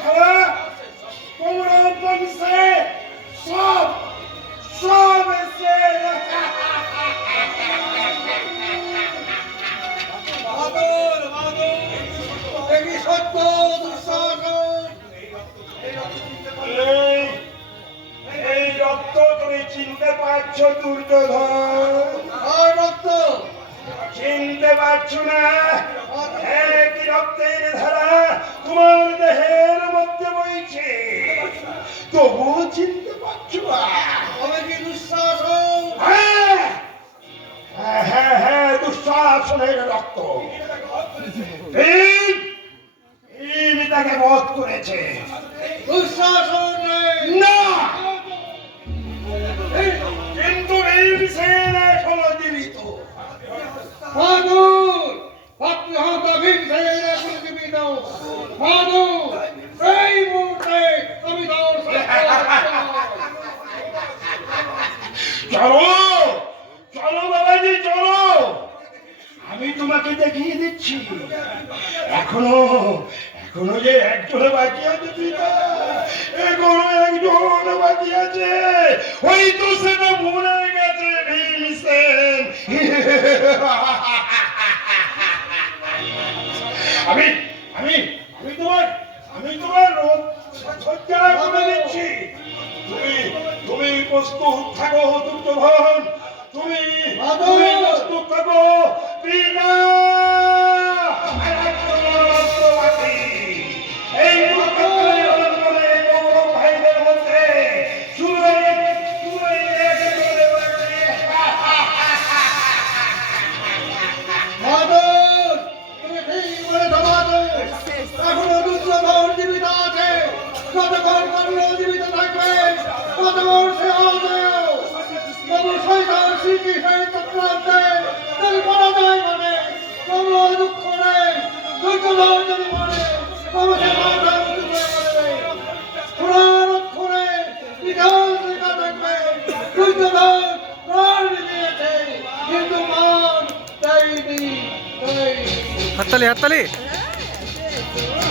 ছাড়া কৌরব বংশে সব সব এসে বাদল বাদল দেখি সত্য দুঃশাসন এই এই রক্ত তুমি চিনতে পারছো দুর্যোধন? আর রক্ত চিনতে পারছো না? একই রক্তের ধারা তোমার দেহের মধ্যে বইছে, তবুও চিনতে পারছো না? তবে কি দুঃশাসন? হ্যাঁ হ্যাঁ হ্যাঁ হ্যাঁ, দুঃশাসনের রক্ত। ভীম তাকে বধ করেছে। দুঃশাসন নেই না, কিন্তু ভীমসেন এখনো জীবিত। বাদল ভাতৃহতা ভীমসেন এখন জীবিত। বাদল এই মুহূর্তে আমি তোর চলো চলো বাবাজি চলো, আমি তোমাকে দেখিয়ে দিচ্ছি। এখনো এখনো যে একজন বাকি আছে পিতা, এখনো একজন বাকি আছে, হয়তো সেটা ভুলে গেছে ভীমসেন। আমি আমি আমি তোমার রোগ সজ্জা করে দিচ্ছি। তুমি তুমি প্রস্তুত থাকো দুর্যোধন, তুমি তুমি প্রস্তুত থাকো বিনা। এই মুহূর্তে কৌরব ভাইদের মধ্যে বাদল তুমি ঠিক বলেছো বাদল। এখনো দুর্যোধন জীবিত আছে। যতক্ষণ কর্ণ জীবিত থাকবে ততক্ষণ সে অজেয়। তবু শয়তান শ্রীকৃষ্ণের চক্রান্তে যদি পরাজয় মানে তবু দুঃখ নেই। দুর্যোধন যদি মানে তবু সে মাথা উঁচু করে বলবে পুরাণ অক্ষরে ইতিহাস লেখা থাকবে দুর্যোধন প্রাণ দিয়েছে কিন্তু মান দেয়নি। হাততালি হাততালি।